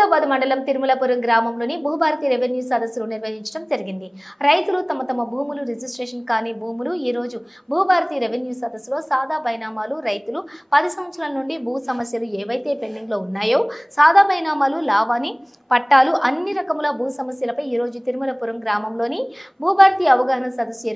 దౌలతాబాద్ మండలం తిరుమలపురం గ్రామంలోని భూభారతి రెవెన్యూ సదస్సులు నిర్వహించడం జరిగింది. రైతులు తమ భూములు రిజిస్ట్రేషన్ కాని భూములు ఈ రోజు భూభారతి రెవెన్యూ సదస్సులో సాదా బైనామాలు రైతులు 10 సంవత్సరాల నుండి భూ సమస్యలు ఏవైతే పెండింగ్ లో ఉన్నాయో సాదా బైనామాలు లావాణి పట్టాలు అన్ని రకముల భూ సమస్యలపై ఈ రోజు తిరుమలపురం గ్రామంలోని భూభారతి అవగాహన సదస్సు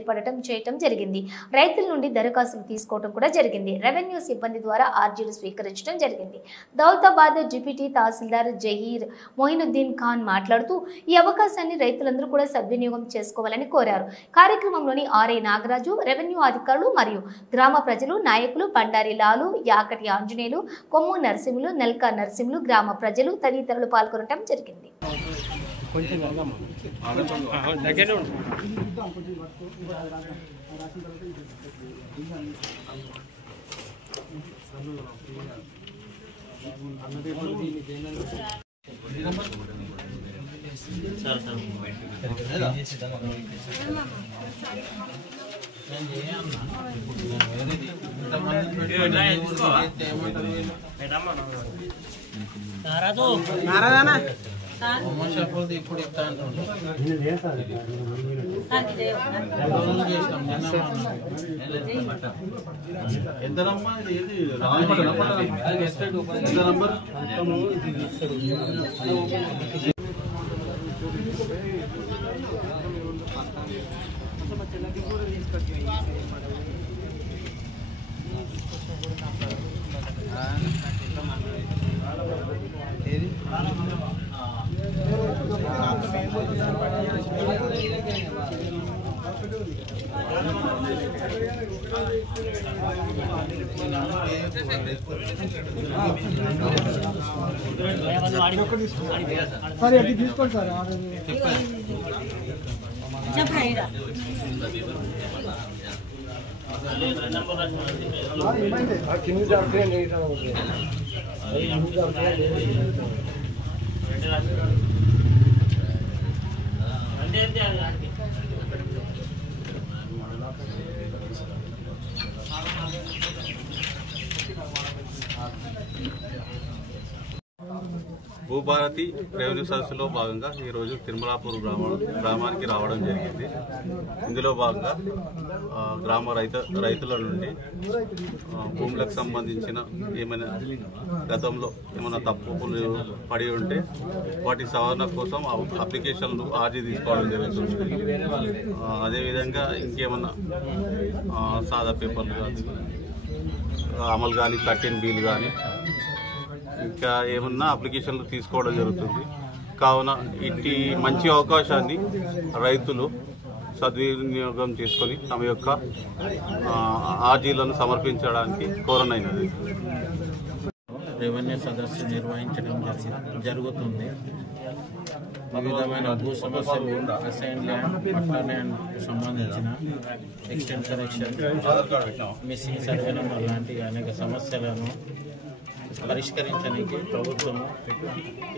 చేయటం జరిగింది. రైతుల నుండి దరఖాస్తులు తీసుకోవడం కూడా జరిగింది. రెవెన్యూ సిబ్బంది ద్వారా ఆర్జీలు స్వీకరించడం జరిగింది. దౌలతాబాద్ డిప్యూటీ తహసీల్దార్ జహీర్ మొయినుద్దీన్ ఖాన్ మాట్లాడుతూ ఈ అవకాశాన్ని రైతులందరూ కూడా సద్వినియోగం చేసుకోవాలని కోరారు. కార్యక్రమంలోని ఆర్ఐ నాగరాజు, రెవెన్యూ అధికారులు మరియు గ్రామ ప్రజలు, నాయకులు బండారి లాలు, యాకటి ఆంజనేయులు, కొమ్ము నరసింహులు, నెల్కా నరసింహులు, గ్రామ ప్రజలు తదితరులు పాల్గొనడం జరిగింది. సరే అది తీసుకోండి సార్. భూభారతి రెవెన్యూ సదస్సులో భాగంగా ఈరోజు తిరుమలాపూర్ గ్రామానికి రావడం జరిగింది. ఇందులో భాగంగా గ్రామ రైతుల నుండి భూములకు సంబంధించిన ఏమైనా గతంలో ఏమైనా తప్పులు పడి ఉంటే వాటి సవరణ కోసం అప్లికేషన్లు ఆర్జీ తీసుకోవడం జరుగుతుంది. అదేవిధంగా ఇంకేమన్నా సాదా పేపర్లు కానీ అమలు కానీ 13B కానీ ఇంకా ఏమన్నా అప్లికేషన్లు తీసుకోవడం జరుగుతుంది. కావున ఇట్టి మంచి అవకాశాన్ని రైతులు సద్వినియోగం చేసుకొని తమ యొక్క ఆర్జీలను సమర్పించడానికి కోరనైనది. రెవెన్యూ సదస్సు నిర్వహించడం జరుగుతుంది. వివిధమైన భూ సమస్యలు, అసైన్ ల్యాండ్, పట్టా ల్యాండ్ సంబంధించిన extent correction, missing survey number లాంటి అనేక సమస్యలను పరిష్కరించడానికి ప్రభుత్వం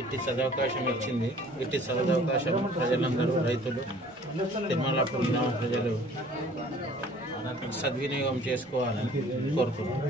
ఇట్టి సదవకాశం ఇచ్చింది. ఇట్టి సదవకాశం ప్రజలందరూ, రైతులు, తిరుమలాపూర్ గ్రామ ప్రజలు సద్వినియోగం చేసుకోవాలని కోరుతున్నాం.